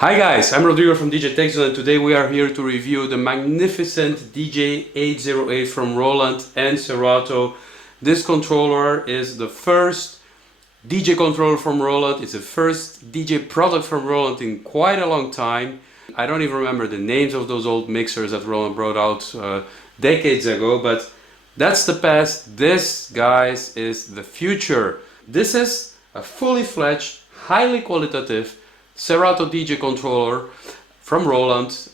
Hi guys, I'm Rodrigo from DJ-808 and today we are here to review the magnificent DJ-808 from Roland and Serato. This controller is the first DJ controller from Roland. It's the first DJ product from Roland in quite a long time. I don't even remember the names of those old mixers that Roland brought out decades ago, but that's the past. This, guys, is the future. This is a fully fledged, highly qualitative Serato DJ controller from Roland,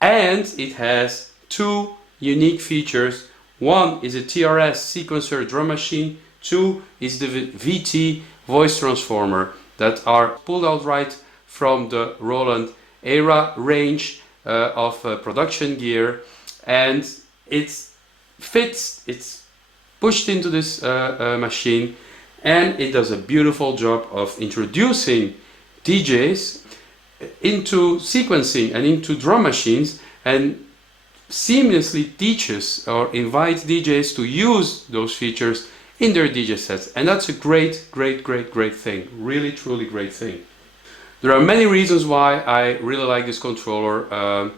and it has two unique features. One is a TRS sequencer drum machine, two is the VT voice transformer that are pulled out right from the Roland era range of production gear, and it fits, it's pushed into this machine, and it does a beautiful job of introducing DJs into sequencing and into drum machines, and seamlessly teaches or invites DJs to use those features in their DJ sets. And that's a great thing. Really, truly great thing. There are many reasons why I really like this controller.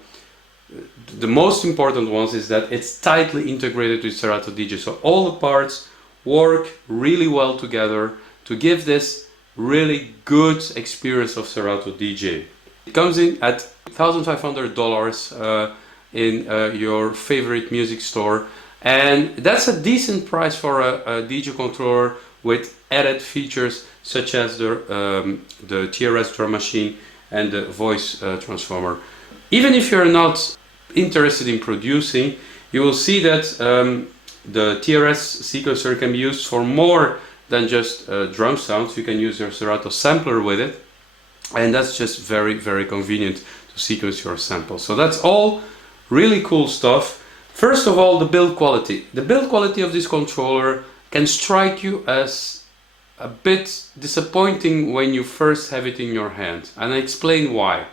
The most important ones is that it's tightly integrated with Serato DJ. So all the parts work really well together to give this really good experience of Serato DJ. It comes in at $1,500 in your favorite music store, and that's a decent price for a DJ controller with added features such as the TRS drum machine and the voice transformer. Even if you're not interested in producing, you will see that the TRS sequencer can be used for more than just drum sounds. You can use your Serato sampler with it, and that's just very convenient to sequence your samples. So that's all really cool stuff. First of all, the build quality. The build quality of this controller can strike you as a bit disappointing when you first have it in your hand, and I explain why.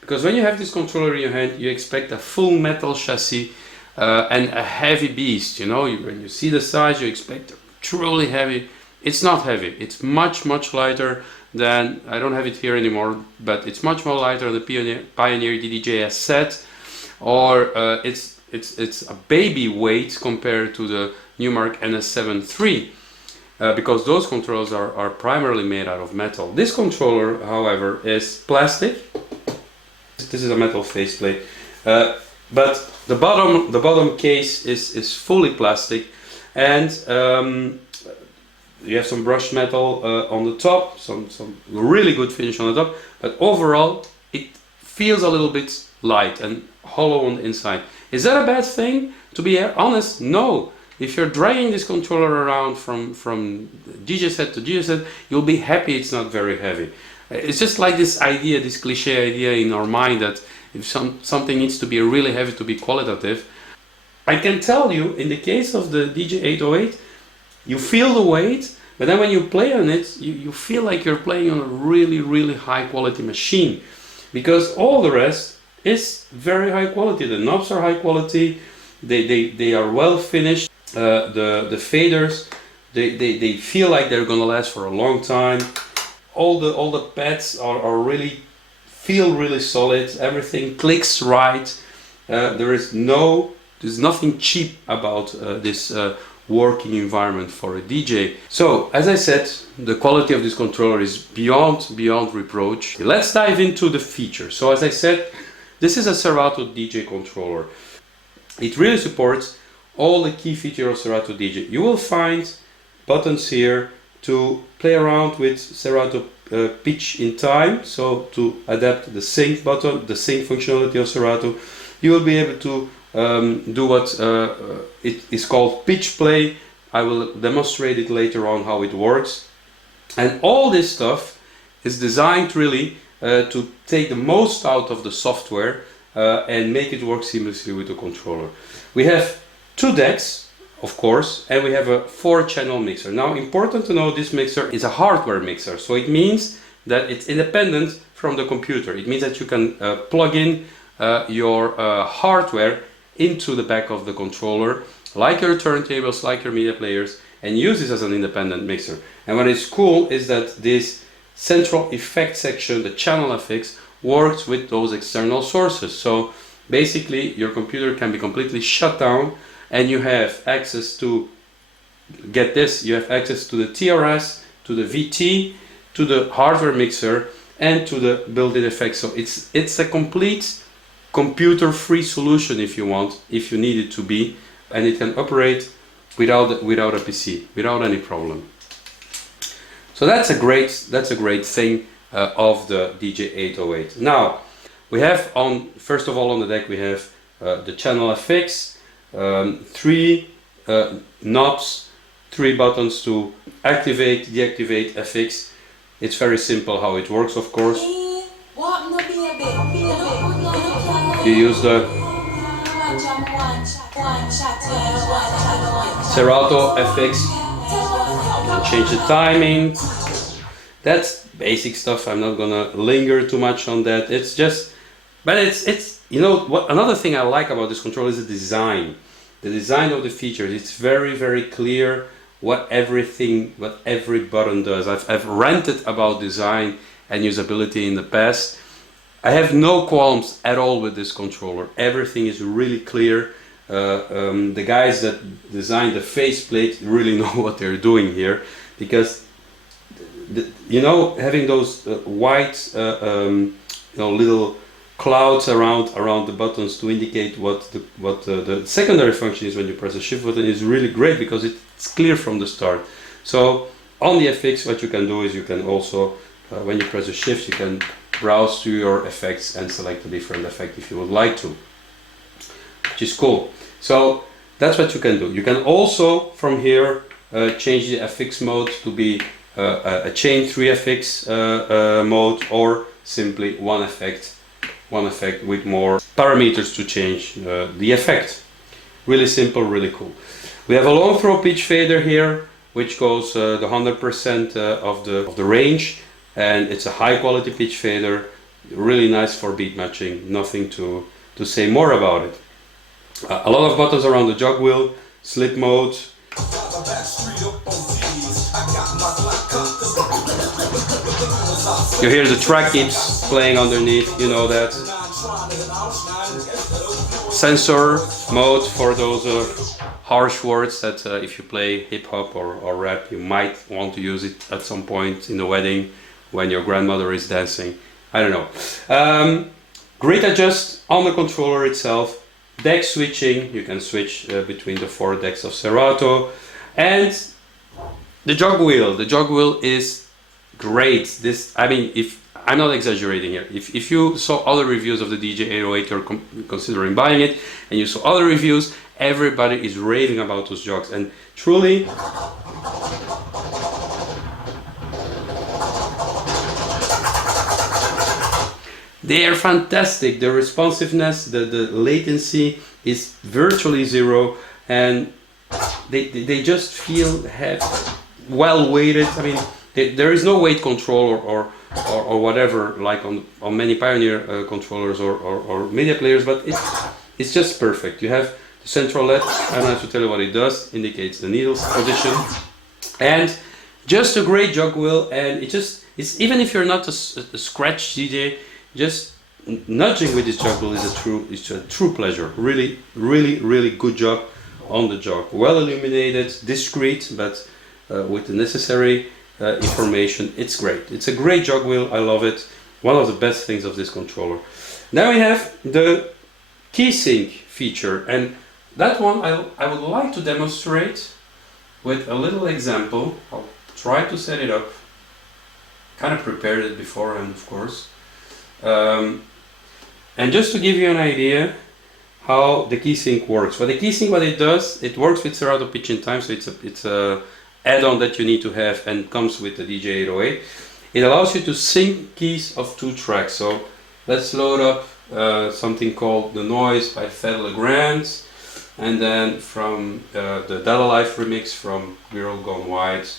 Because when you have this controller in your hand, you expect a full metal chassis and a heavy beast. You know, when you see the size, you expect a truly heavy. It's not heavy. It's much lighter than, I don't have it here anymore, but it's much more lighter than the Pioneer DDJ set, or it's a baby weight compared to the Newmark NS7 III, because those controllers are primarily made out of metal. This controller, however, is plastic. This is a metal faceplate, but the bottom case is fully plastic, and you have some brushed metal on the top, some really good finish on the top, but overall it feels a little bit light and hollow on the inside. Is that a bad thing? To be honest, no. If you're dragging this controller around from DJ set to DJ set, you'll be happy it's not very heavy. It's just like this idea, this cliche idea in our mind that if something needs to be really heavy to be qualitative. I can tell you, in the case of the DJ-808, you feel the weight, but then when you play on it, you feel like you're playing on a really high quality machine, because all the rest is very high quality. The knobs are high quality, they are well finished, the faders, they feel like they're gonna last for a long time. All the pads are feel really solid, everything clicks right. There's nothing cheap about this working environment for a DJ. So, as I said, the quality of this controller is beyond reproach. Let's dive into the features. So, as I said, this is a Serato DJ controller. It really supports all the key features of Serato DJ. You will find buttons here to play around with Serato pitch in time, so to adapt the sync button, the sync functionality of Serato. You will be able to do what it is called pitch play. I will demonstrate it later on how it works, and all this stuff is designed really to take the most out of the software and make it work seamlessly with the controller. We have two decks, of course, and we have a 4-channel mixer. Now, important to know, this mixer is a hardware mixer, so it means that it's independent from the computer. It means that you can plug in your hardware into the back of the controller, like your turntables, like your media players, and use this as an independent mixer. And what is cool is that this central effect section, the channel effects, works with those external sources. So basically your computer can be completely shut down and you have access to, get this, you have access to the TRS, to the VT, to the hardware mixer, and to the built-in effects. So it's a complete computer-free solution if you want, if you need it to be, and it can operate without a PC, without any problem. So that's a great thing of the DJ-808. Now we have first of all on the deck we have the channel FX, 3 knobs, 3 buttons to activate, deactivate FX. It's very simple how it works, of course. You use the Serato FX, you can change the timing. That's basic stuff. I'm not gonna linger too much on that. It's just, but it's you know what, another thing I like about this controller is the design. The design of the features. It's very clear what every button does. I've ranted about design and usability in the past. I have no qualms at all with this controller. Everything is really clear. The guys that designed the faceplate really know what they're doing here, because you know, having those white you know, little clouds around the buttons to indicate what the secondary function is when you press the shift button is really great, because it's clear from the start. So on the FX, what you can do is you can also when you press the shift, you can browse through your effects and select a different effect if you would like to, which is cool. So that's what you can do. You can also from here change the FX mode to be a chain 3 FX mode, or simply one effect with more parameters to change the effect. Really simple, really cool. We have a long throw pitch fader here, which goes the 100% of the range, and it's a high quality pitch fader, really nice for beat matching. Nothing to say more about it. A lot of buttons around the jog wheel, slip mode. You hear the track keeps playing underneath, you know that. Sensor mode for those harsh words that if you play hip hop or rap, you might want to use it at some point in a wedding when your grandmother is dancing. I don't know. Grid adjust on the controller itself. Deck switching, you can switch between the 4 decks of Serato, and the jog wheel. The jog wheel is great. This, I mean, if I'm not exaggerating here, if you saw other reviews of the DJ-808, you're considering buying it, and you saw other reviews, everybody is raving about those jogs, and truly they are fantastic. The responsiveness, the latency is virtually zero, and they just feel well weighted. I mean, there is no weight control or whatever like on many Pioneer controllers or media players, but it's just perfect. You have the central LED. I don't have to tell you what it does. Indicates the needle's position, and just a great jog wheel. And it's even if you're not a scratch DJ, just nudging with this jog wheel is a true pleasure. Really good job on the jog. Well illuminated, discreet, but with the necessary information. It's great. It's a great jog wheel. I love it. One of the best things of this controller. Now we have the key sync feature, and that one I would like to demonstrate with a little example. I'll try to set it up. Kind of prepared it beforehand, of course. And just to give you an idea how the key sync works. For the key sync, what it does, it works with Serato Pitch in Time, so it's a add-on that you need to have and comes with the DJ-808. It allows you to sync keys of 2 tracks. So let's load up something called The Noise by Fed Legrand, and then from the Dada Life remix from Girl Gone White.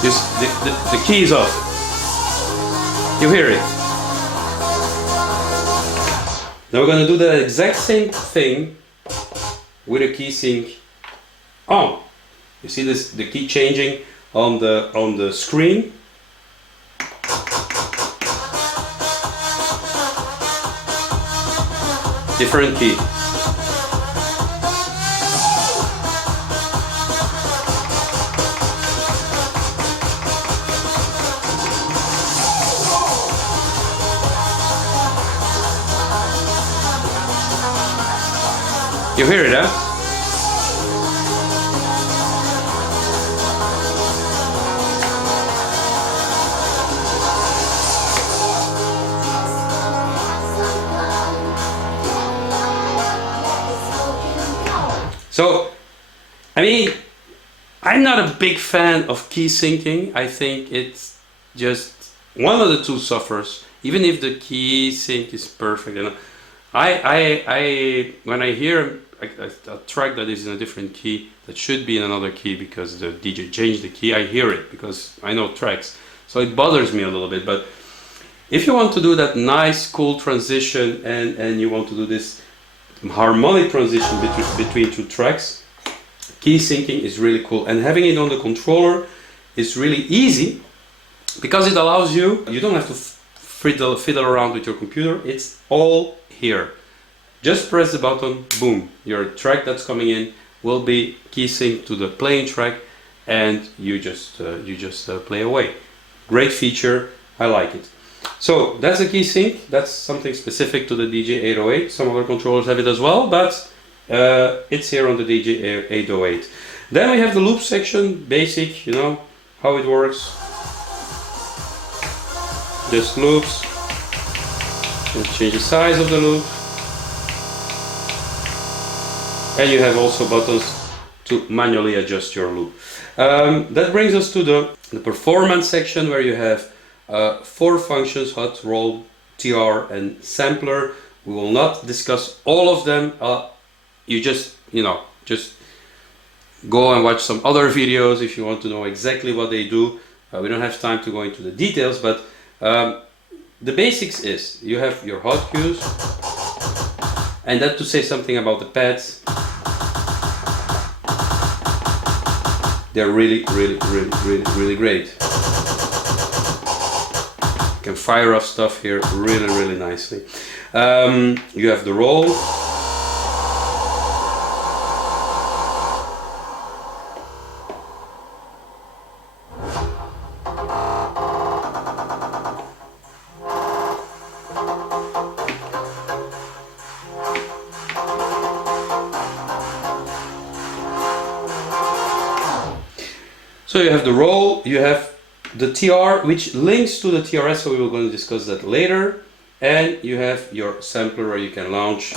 The key is off. You hear it. Now we're going to do the exact same thing with a key sync on. You see this, the key changing on the screen. Different key. You hear it, huh? So, I mean, I'm not a big fan of key syncing. I think it's just one of the two suffers, even if the key sync is perfect. And when I hear a track that is in a different key, that should be in another key because the DJ changed the key, I hear it because I know tracks. So it bothers me a little bit. But if you want to do that nice, cool transition and you want to do this harmonic transition between two tracks, key syncing is really cool. And having it on the controller is really easy because it allows you don't have to fiddle around with your computer. It's all here. Just press the button, boom, your track that's coming in will be key synced to the playing track, and you just play away. Great feature, I like it. So that's a key sync. That's something specific to the DJ-808. Some other controllers have it as well, but it's here on the DJ-808. Then we have the loop section, basic, you know how it works. Just loops. And change the size of the loop. And you have also buttons to manually adjust your loop. That brings us to the performance section, where you have 4 functions: hot, roll, TR, and sampler. We will not discuss all of them. You just go and watch some other videos if you want to know exactly what they do. We don't have time to go into the details, but the basics is you have your hot cues, and that to say something about the pads. They're really great. You can fire off stuff here really nicely. You have the roll. So you have the roll, you have the TR, which links to the TRS, so we will going to discuss that later. And you have your sampler, where you can launch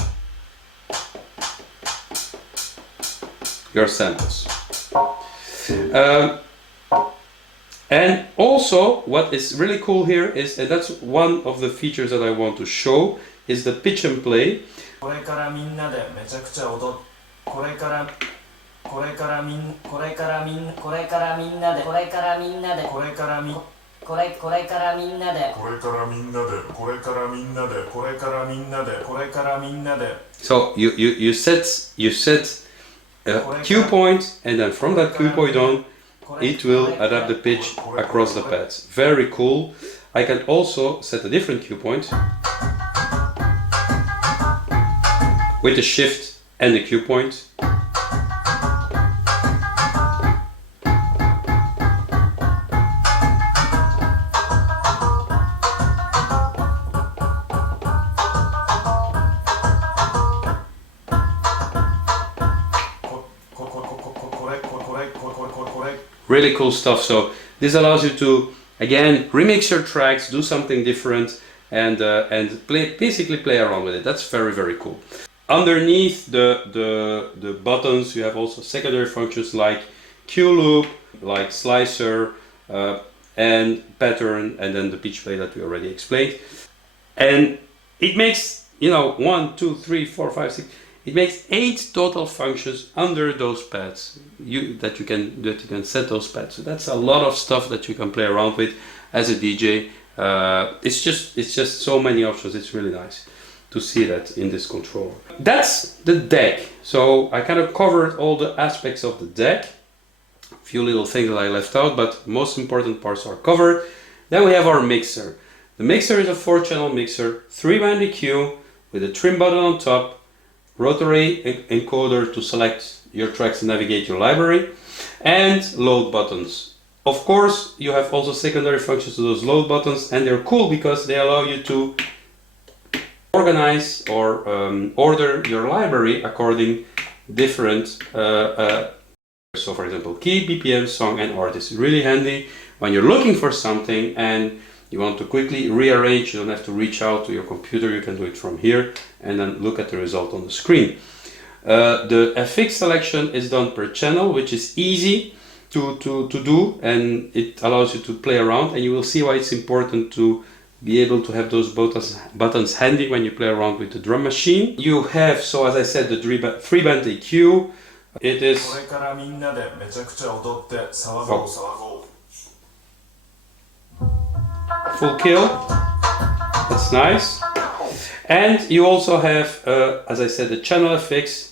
your samples. And also, what is really cool here is, and that's one of the features that I want to show, is the pitch and play. So you set a cue point, and then from that cue point on, it will adapt the pitch across the pads. Very cool. I can also set a different cue point with the shift and the cue point. Really cool stuff. So this allows you to, again, remix your tracks, do something different, and basically play around with it. That's very cool. Underneath the buttons, you have also secondary functions like cue loop, like slicer, and pattern, and then the pitch play that we already explained. And it makes, 1, 2, 3, 4, 5, 6. it makes 8 total functions under those pads. That you can set those pads. So that's a lot of stuff that you can play around with as a DJ. It's just so many options. It's really nice to see that in this controller. That's the deck. So I kind of covered all the aspects of the deck. A few little things that I left out, but most important parts are covered. Then we have our mixer. The mixer is a 4-channel mixer, 3-band EQ with a trim button on top, rotary encoder to select your tracks and navigate your library, and load buttons. Of course, you have also secondary functions to those load buttons, and they're cool because they allow you to organize or order your library according different so for example, key, BPM, song and artist. Really handy when you're looking for something and you want to quickly rearrange. You don't have to reach out to your computer, you can do it from here and then look at the result on the screen. The FX selection is done per channel, which is easy to do, and it allows you to play around, and you will see why it's important to be able to have those buttons handy when you play around with the drum machine. You have, so as I said, the 3-band EQ. It is full kill. That's nice. And you also have, as I said, the channel FX.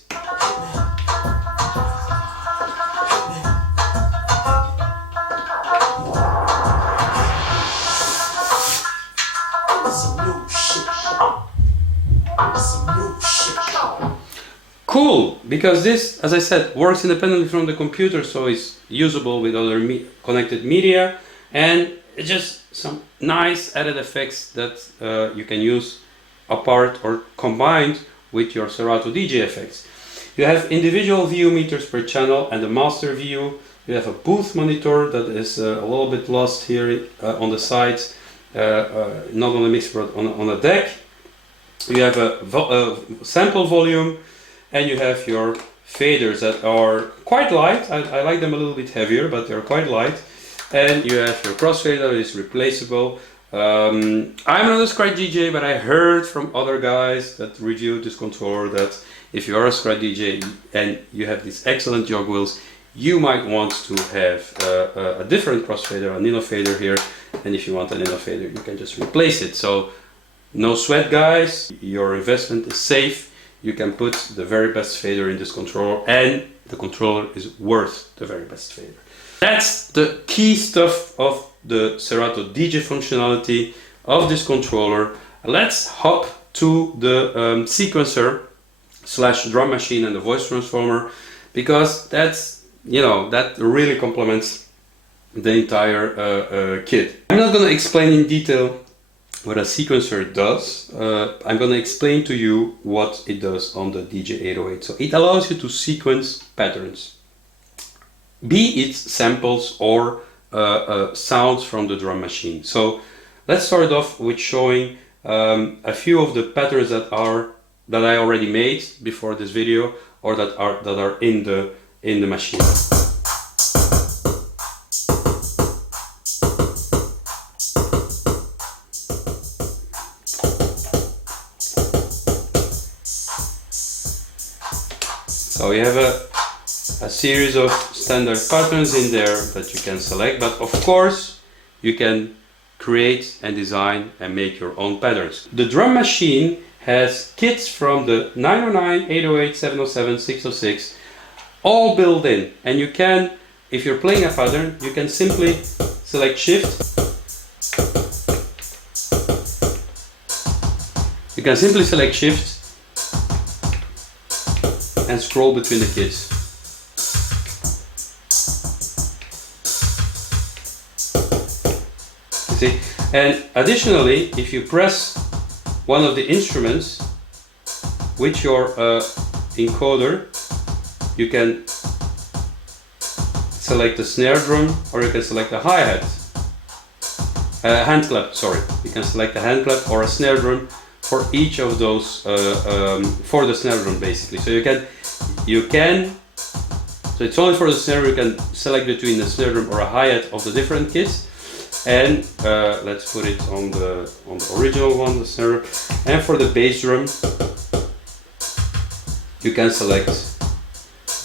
Cool, because this, as I said, works independently from the computer, so it's usable with other connected media, and it's just some nice added effects that you can use apart or combined with your Serato DJ effects. You have individual view meters per channel and a master view. You have a booth monitor that is a little bit lost here on the sides, not on the mixer but on the deck. You have a sample volume, and you have your faders that are quite light. I like them a little bit heavier, but they're quite light. And you have your crossfader that is replaceable. I'm not a Scratch DJ, but I heard from other guys that reviewed this controller that if you are a Scratch DJ and you have these excellent jog wheels, you might want to have a different crossfader, a nano fader here. And if you want a nano fader, you can just replace it. So no sweat, guys. Your investment is safe. You can put the very best fader in this controller, and the controller is worth the very best fader. That's the key stuff of the Serato DJ functionality of this controller. Let's hop to the sequencer / drum machine and the voice transformer, because that's, you know, that really complements the entire kit. I'm not going to explain in detail what a sequencer does. I'm going to explain to you what it does on the DJ-808. So it allows you to sequence patterns, be it samples or sounds from the drum machine. So let's start off with showing a few of the patterns that I already made before this video, or that are in the machine. So we have a series of standard patterns in there that you can select, but of course you can create and design and make your own patterns. The drum machine has kits from the 909, 808, 707, 606 all built in, and you can, if you're playing a pattern, you can simply select shift. You can simply select shift and scroll between the kits. You see? And additionally, if you press one of the instruments with your encoder, you can select the snare drum, or you can select a hi-hat. Hand clap, sorry. You can select a hand clap or a snare drum for each of those, for the snare drum basically. So so it's only for the snare. You can select between the snare drum or a hi-hat of the different kits. And let's put it on the original one, the snare. And for the bass drum, you can select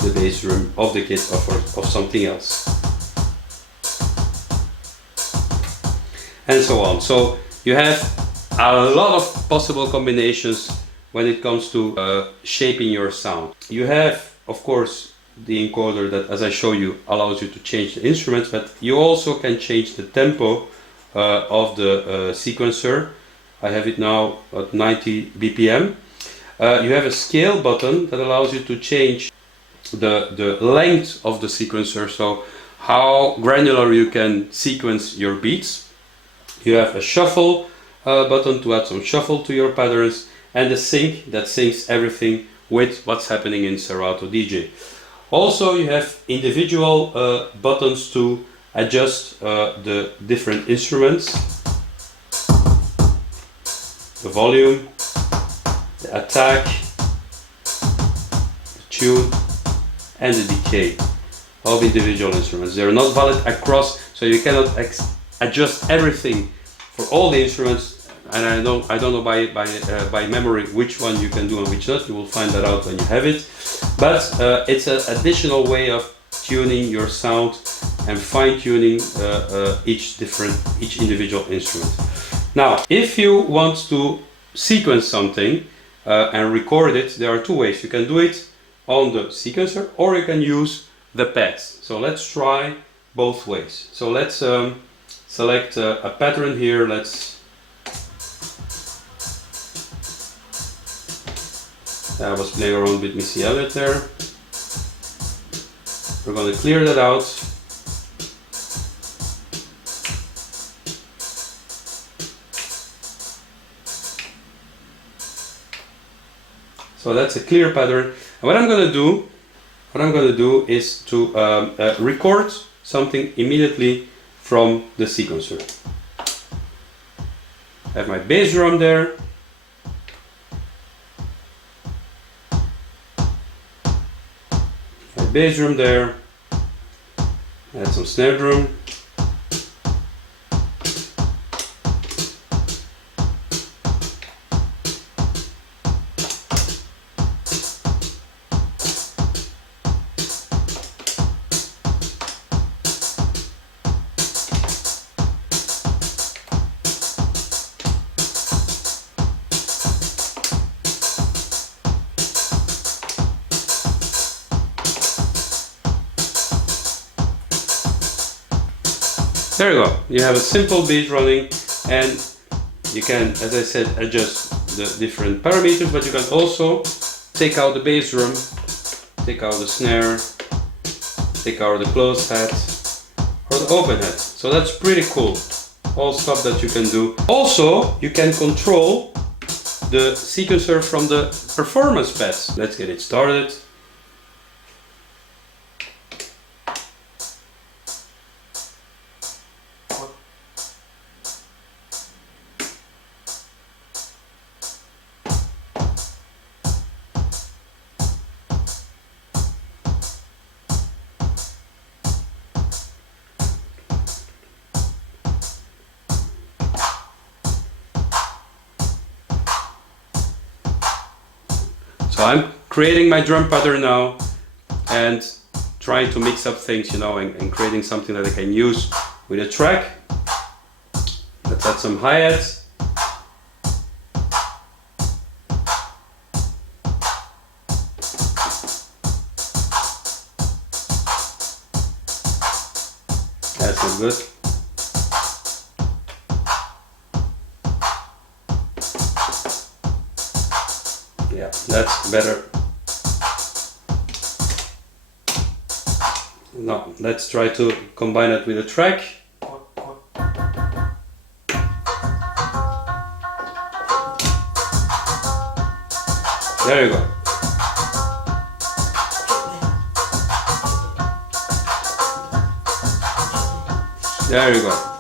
the bass drum of the kit of something else, and so on. So you have a lot of possible combinations when it comes to shaping your sound. You have, of course, the encoder that, as I show you, allows you to change the instruments, but you also can change the tempo of the sequencer. I have it now at 90 BPM. You have a scale button that allows you to change the length of the sequencer, so how granular you can sequence your beats. You have a shuffle button to add some shuffle to your patterns, and the sync that syncs everything with what's happening in Serato DJ. Also, you have individual buttons to adjust the different instruments, the volume, the attack, the tune, and the decay of individual instruments. They are not valid across, so you cannot adjust everything for all the instruments. And I don't know by memory which one you can do and which not. You will find that out when you have it. But it's an additional way of tuning your sound and fine-tuning each individual instrument. Now, if you want to sequence something and record it, there are two ways. You can do it on the sequencer, or you can use the pads. So let's try both ways. So let's select a pattern here. I was playing around with Missy Elliott there. We're going to clear that out. So that's a clear pattern. And what I'm going to do is to record something immediately from the sequencer. I have my bass drum there. Bass drum there, add some snare drum, there you go. You have a simple beat running, and you can, as I said, adjust the different parameters, but you can also take out the bass drum, take out the snare, take out the closed hat or the open hat. So that's pretty cool. All stuff that you can do. Also, you can control the sequencer from the performance pads. Let's get it started. So I'm creating my drum pattern now and trying to mix up things, you know, and creating something that I can use with a track. Let's add some hi-hats. That's not good. Yeah, that's better. No, let's try to combine it with a track. There you go. There you go.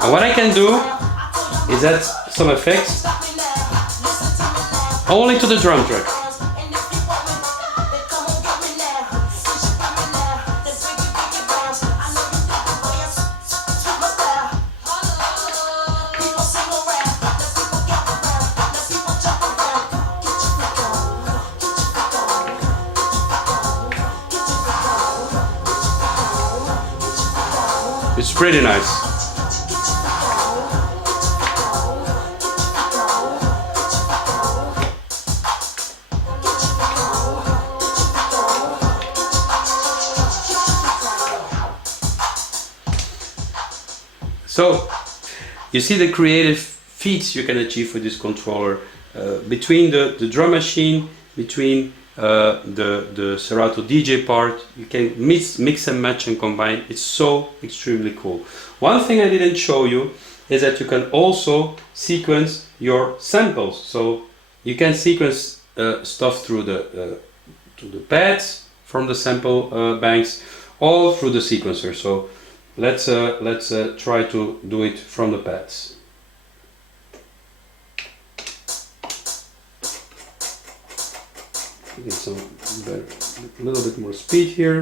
And what I can do is add some effects only to the drum track. It's pretty nice. So you see the creative feats you can achieve with this controller between the drum machine, between the Serato DJ part. You can mix and match and combine. It's so extremely cool. One thing I didn't show you is that you can also sequence your samples. So you can sequence stuff through the pads from the sample banks, all through the sequencer. So let's try to do it from the pads. Get some better, a little bit more speed here.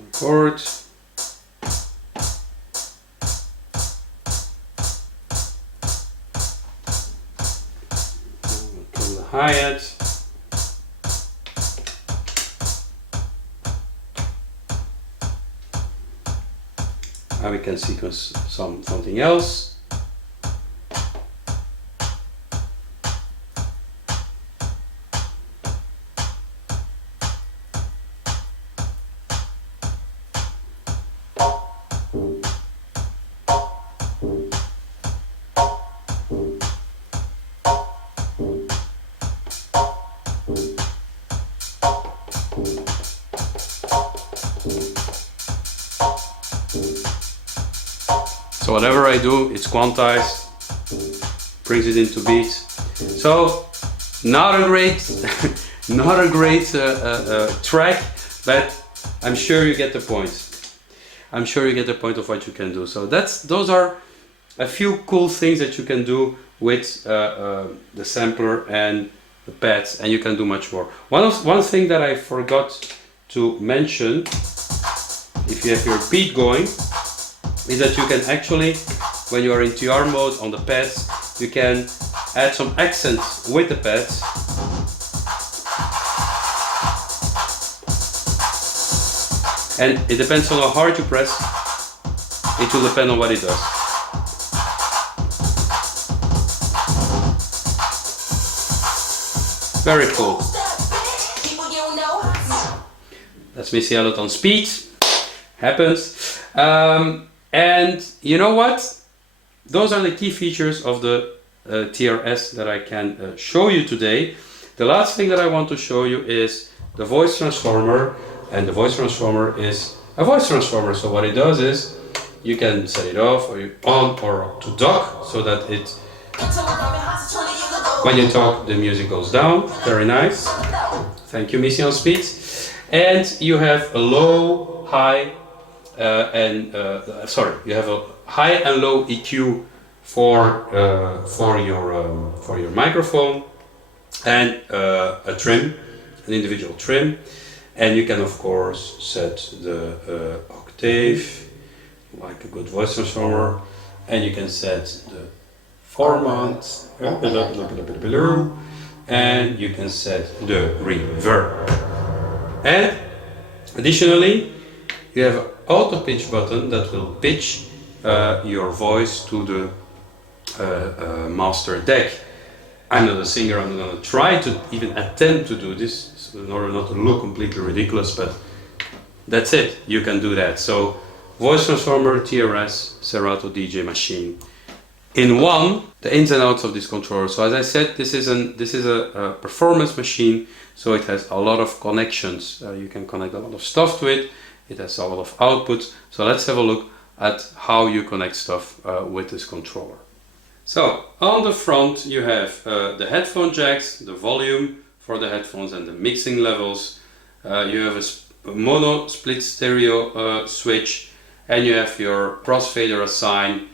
Record. Kill the hi-hat. Now we can sequence something else. So whatever I do, it's quantized, brings it into beats. So not a great, not a great track, but I'm sure you get the point. I'm sure you get the point of what you can do. So those are a few cool things that you can do with the sampler and the pads, and you can do much more. One thing that I forgot to mention, if you have your beat going, is that you can actually, when you are in TR mode on the pads, you can add some accents with the pads. And it depends on how hard you press, it will depend on what it does. Very cool. Let's miss out on speed. Happens. And you know what? Those are the key features of the TRS that I can show you today. The last thing that I want to show you is the voice transformer, and the voice transformer is a voice transformer. So what it does is you can set it off or on or to dock, so that it, when you talk, the music goes down. Very nice. Thank you, Missy on speed. And you have a low, high, you have a high and low EQ for your microphone, and a trim, an individual trim, and you can of course set the octave like a good voice transformer, and you can set the format, and you can set the reverb, and additionally you have auto pitch button that will pitch your voice to the master deck. I'm not a singer, I'm not going to try to even attempt to do this in order not to look completely ridiculous, but that's it, you can do that. So voice transformer, TRS, Serato DJ machine in one, the ins and outs of this controller. So as I said, this is a performance machine, so it has a lot of connections. You can connect a lot of stuff to it. It has a lot of outputs. So let's have a look at how you connect stuff with this controller. So on the front you have the headphone jacks, the volume for the headphones and the mixing levels. You have a mono split stereo switch, and you have your crossfader assign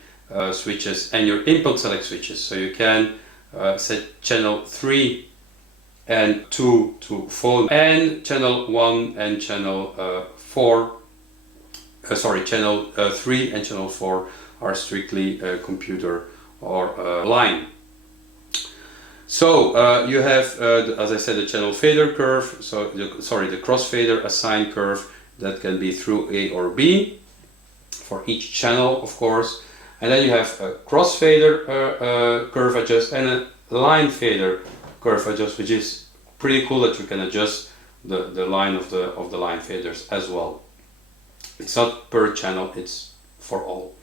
switches and your input select switches. So you can set channel 3 and 2 to phone, and channel 1 and channel 4, channel 3 and channel 4 are strictly computer or line. So you have, as I said, the channel fader curve, so the crossfader assign curve that can be through A or B for each channel, of course. And then you have a crossfader curve adjust and a line fader curve adjust, which is pretty cool that you can adjust the line of the line faders as well. It's not per channel, it's for all.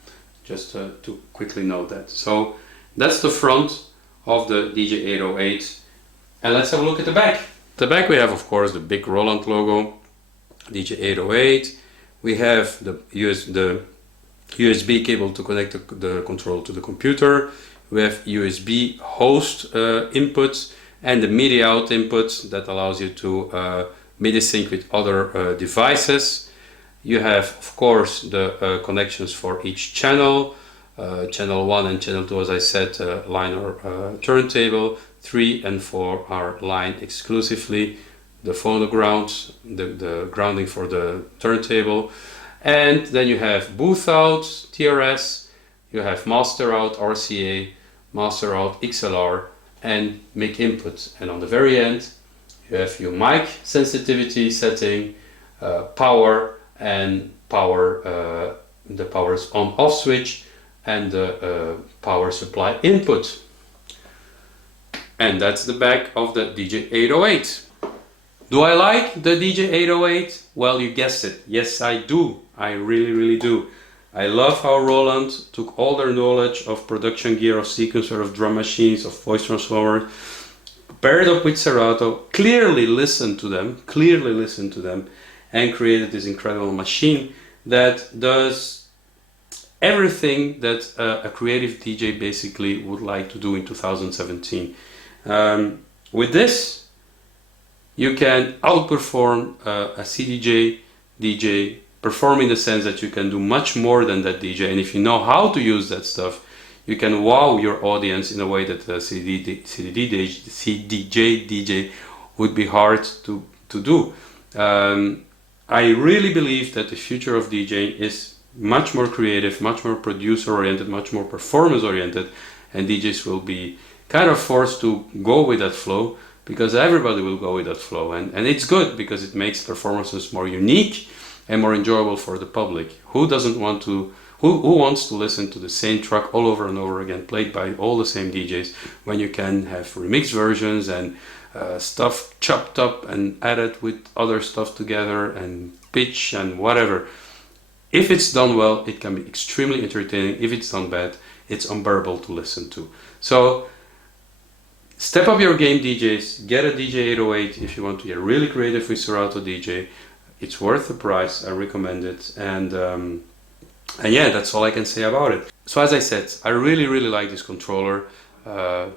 Just to quickly note that. So that's the front of the DJ-808, and let's have a look at the back. The back we have, of course, the big Roland logo, DJ-808. We have the USB cable to connect the control to the computer. We have USB host inputs and the MIDI out inputs that allows you to MIDI sync with other devices. You have, of course, the connections for each channel. Channel 1 and channel 2, as I said, line or turntable. 3 and 4 are line exclusively. The phono ground, the grounding for the turntable. And then you have booth out, TRS, you have master out, RCA, master out, XLR, and mic input. And on the very end, you have your mic sensitivity setting, power, and power, the power's on-off switch, and the power supply input. And that's the back of the DJ-808. Do I like the DJ-808? Well, you guessed it. Yes, I do. I really do. I love how Roland took all their knowledge of production gear, of sequencer, of drum machines, of voice transformer, paired up with Serato, clearly listened to them, and created this incredible machine that does everything that a creative DJ basically would like to do in 2017. With this, you can outperform a CDJ DJ, perform in the sense that you can do much more than that DJ, and if you know how to use that stuff, you can wow your audience in a way that a CDJ DJ would be hard to do. I really believe that the future of DJing is much more creative, much more producer oriented, much more performance oriented, and DJs will be kind of forced to go with that flow, because everybody will go with that flow, and it's good because it makes performances more unique and more enjoyable for the public. Who doesn't want to, who wants to listen to the same track all over and over again, played by all the same DJs, when you can have remixed versions and stuff chopped up and added with other stuff together and pitch and whatever. If it's done well, it can be extremely entertaining. If it's done bad, it's unbearable to listen to. So step up your game, DJs. Get a DJ-808 if you want to get really creative with Serato DJ. It's worth the price. I recommend it. And yeah, that's all I can say about it. So as I said, I really like this controller.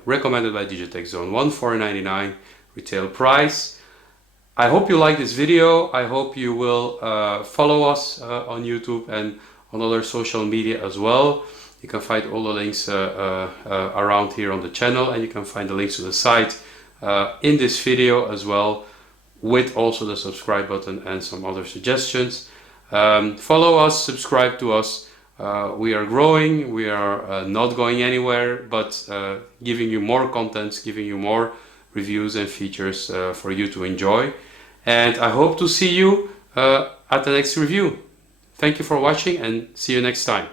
Recommended by DJ Tech Zone. $1499 retail price. I hope you like this video. I hope you will follow us on YouTube and on other social media as well. You can find all the links around here on the channel, and you can find the links to the site in this video as well, with also the subscribe button and some other suggestions. Follow us, subscribe to us. We are growing, we are not going anywhere, but giving you more contents, giving you more reviews and features for you to enjoy. And I hope to see you at the next review. Thank you for watching, and see you next time.